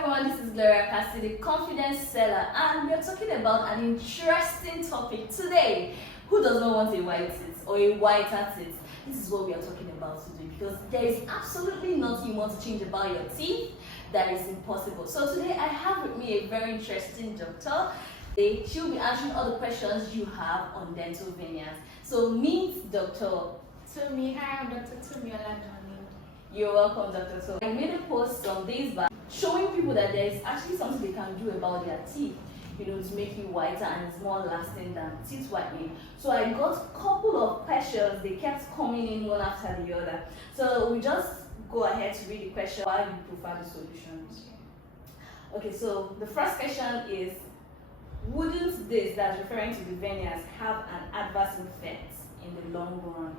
everyone, this is Gloria Cassidy, the confidence seller, and we are talking about an interesting topic today. Who does not want a white teeth or a whiter teeth? This is what we are talking about today, because there is absolutely nothing you want to change about your teeth that is impossible. So today I have with me a very interesting doctor. She'll be answering all the questions you have on dental veneers. So meet Dr. Tomi. Hi, I'm Dr. Tomi Oladoni. You're welcome, Dr. So I made a post some days back showing people that there is actually something they can do about their teeth, to make it whiter and it's more lasting than teeth whitening. So I got a couple of questions. They kept coming in one after the other. So we just go ahead to read the question while you prefer the solutions. Okay, so the first question is, wouldn't this, that's referring to the veneers, have an adverse effect in the long run?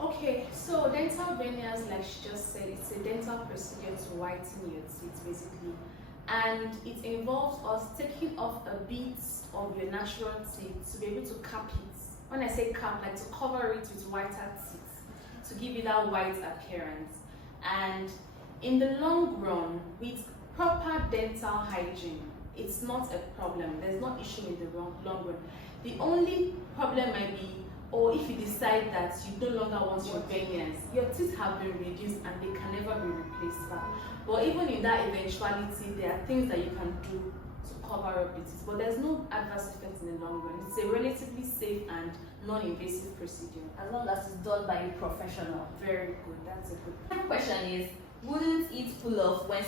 Okay, so dental veneers, like she just said, it's a dental procedure to whiten your teeth basically, and it involves us taking off a bit of your natural teeth to be able to cap it. When I say cap, like to cover it with whiter teeth to give it that white appearance. And in the long run, with proper dental hygiene, it's not a problem. There's no issue in the long run. The only problem might be, or if you decide that you no longer want your veneers, your teeth have been reduced and they can never be replaced back. But even in that eventuality, there are things that you can do to cover up the teeth. But there's no adverse effects in the long run. It's a relatively safe and non-invasive procedure. As long as it's done by a professional. Very good. That's a good My question is, wouldn't it pull off when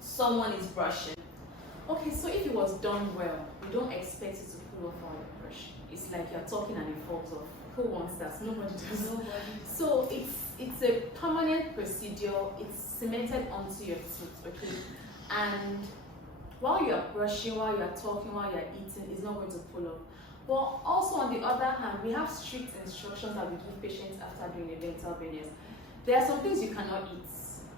someone is brushing? Okay, so if it was done well, we don't expect it to pull off while you're brushing. It's like you're talking and it falls off. Who wants that? Nobody does. Nobody. So it's a permanent procedure. It's cemented onto your teeth, okay? And while you're brushing, while you're talking, while you're eating, it's not going to pull off. But also on the other hand, we have strict instructions that we give patients after doing a dental veneers. There are some things you cannot eat.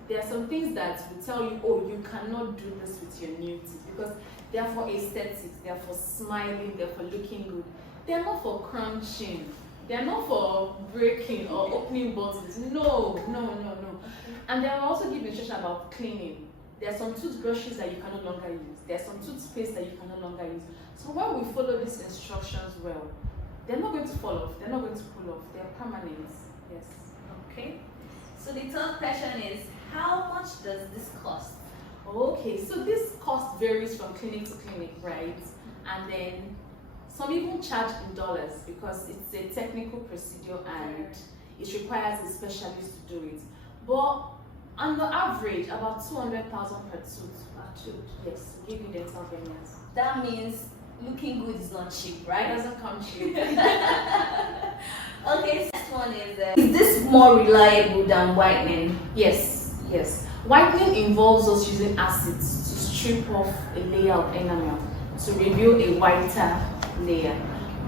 There are some things that will tell you, oh, you cannot do this with your new teeth, because they are for aesthetics, they are for smiling, they're for looking good. They are not for crunching. They are not for breaking or opening bottles. No. And they will also give instruction about cleaning. There are some toothbrushes that you can no longer use. There are some toothpaste that you can no longer use. So when we follow these instructions well, they're not going to fall off. They're not going to pull off. They're permanent. Yes. Okay. So the third question is, how much does this cost? Okay, so this cost varies from clinic to clinic, right? And then some even charge in dollars because it's a technical procedure and it requires a specialist to do it. But on the average, about 200,000 per tooth. Yes, give you dental veneers. That means looking good is not cheap, It right? doesn't come cheap. Okay, so next one is this more reliable than whitening? Yes. Whitening involves us using acids to strip off a layer of enamel to reveal a whiter layer.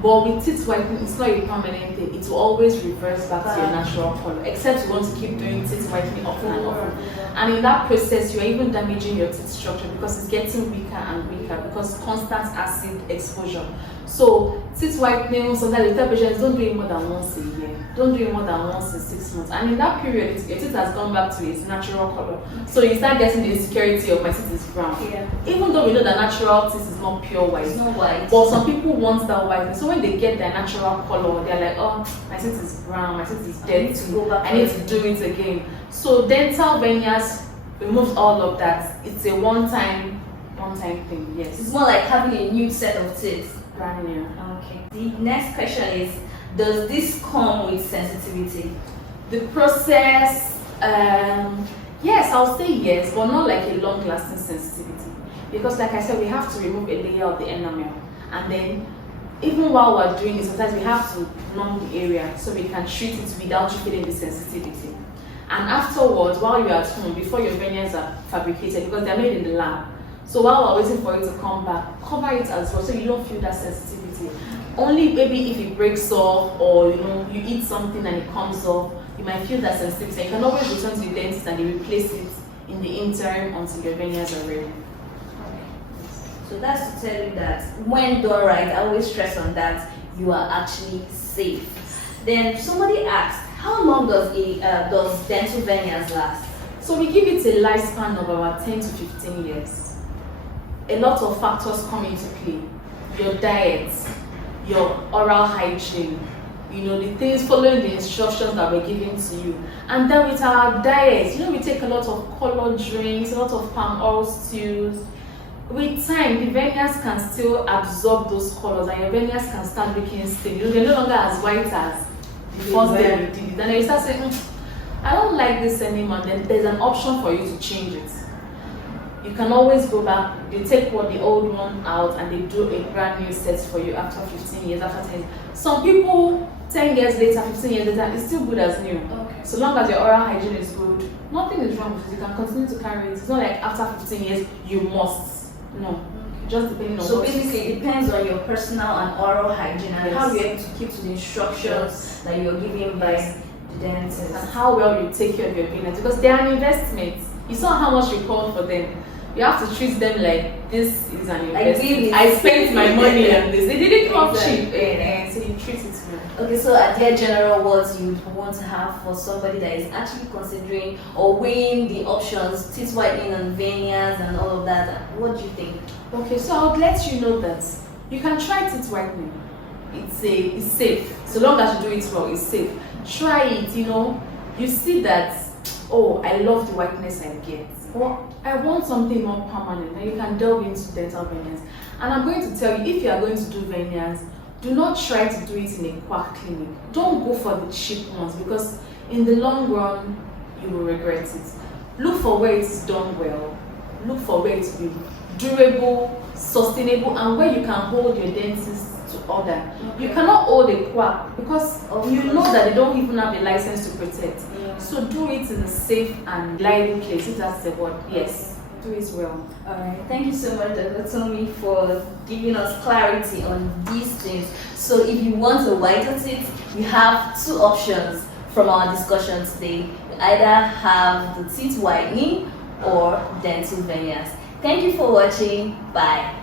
But with teeth whitening, it's not a permanent thing. It will always reverse back to your natural color, except you want to keep doing teeth whitening often and often. And in that process, you're even damaging your teeth structure because it's getting weaker and weaker because constant acid exposure. So teeth whitening, sometimes we tell patients, don't do it more than once a year. Don't do it more than once in 6 months. And in that period, your teeth has gone back to its natural color. So you start getting the insecurity of my teeth is brown. Yeah. Even though we know that natural teeth is not pure white. It's not white. But some people want that white. So when they get their natural color, they're like, oh, my teeth is brown, my teeth is dirty, I need to do it again. So dental veneers removes all of that. It's a one-time thing, yes. It's more like having a new set of teeth. Brand new. Okay. The next question is, does this come with sensitivity? The process, yes, I'll say yes, but not like a long-lasting sensitivity. Because like I said, we have to remove a layer of the enamel. And then, even while we're doing it, sometimes we have to numb the area so we can treat it without feeling the sensitivity. And afterwards, while you're at home, before your veneers are fabricated, because they're made in the lab, so while we're waiting for it to come back, cover it as well so you don't feel that sensitivity. Only maybe if it breaks off or you eat something and it comes off, you might feel that sensitivity. You can always return to the dentist and they replace it in the interim until your veneers are ready. So that's to tell you that when done right, I always stress on that, you are actually safe. Then somebody asked, how long does dental veneers last? So we give it a lifespan of about 10 to 15 years. A lot of factors come into play. Your diet, your oral hygiene, the things, following the instructions that were given to you. And then with our diet, we take a lot of colored drinks, a lot of palm oil stews. With time, the veneers can still absorb those colors, and your veneers can start looking stained. They're no longer as white as the first day we did it. And then you start saying, I don't like this anymore. Then there's an option for you to change it. You can always go back. They take the old one out and they do a brand new set for you after 15 years, after 10 years. Some people, 10 years later, 15 years later, it's still good as new. Okay. So long as your oral hygiene is good, nothing is wrong with it. You can continue to carry it. It's not like after 15 years, you must. No. Okay. Just depending on So basically, it depends on your personal and oral hygiene and how you're able to keep to the instructions that you're given by the dentist. And how well you take care of your veneers, because they are an investment. You saw how much you called for them. You have to treat them like this is an investment. I spent my money on this. It didn't come cheap. So you treat it well. Okay, so are there general words you want to have for somebody that is actually considering or weighing the options, teeth whitening and veneers and all of that? What do you think? Okay, so I would let you know that you can try teeth whitening. It's safe. So long as you do it well, it's safe. Try it, you see that, oh, I love the whiteness I get. Or I want something more permanent, and you can delve into dental veneers. And I'm going to tell you, if you are going to do veneers, do not try to do it in a quack clinic. Don't go for the cheap ones, because in the long run, you will regret it. Look for where it is done well. Look for where it will be durable, sustainable, and where you can hold your dentist to order. Okay. You cannot hold a quack because you know that they don't even have a license to protect. Yeah. So do it in a safe and reliable place. If that's the word, yes, do it well. Alright, thank you so much, Dr. Tommy, for giving us clarity on these things. So if you want a whiter teeth, you have two options from our discussion today. You either have the teeth whitening or dental veneers. Thank you for watching. Bye.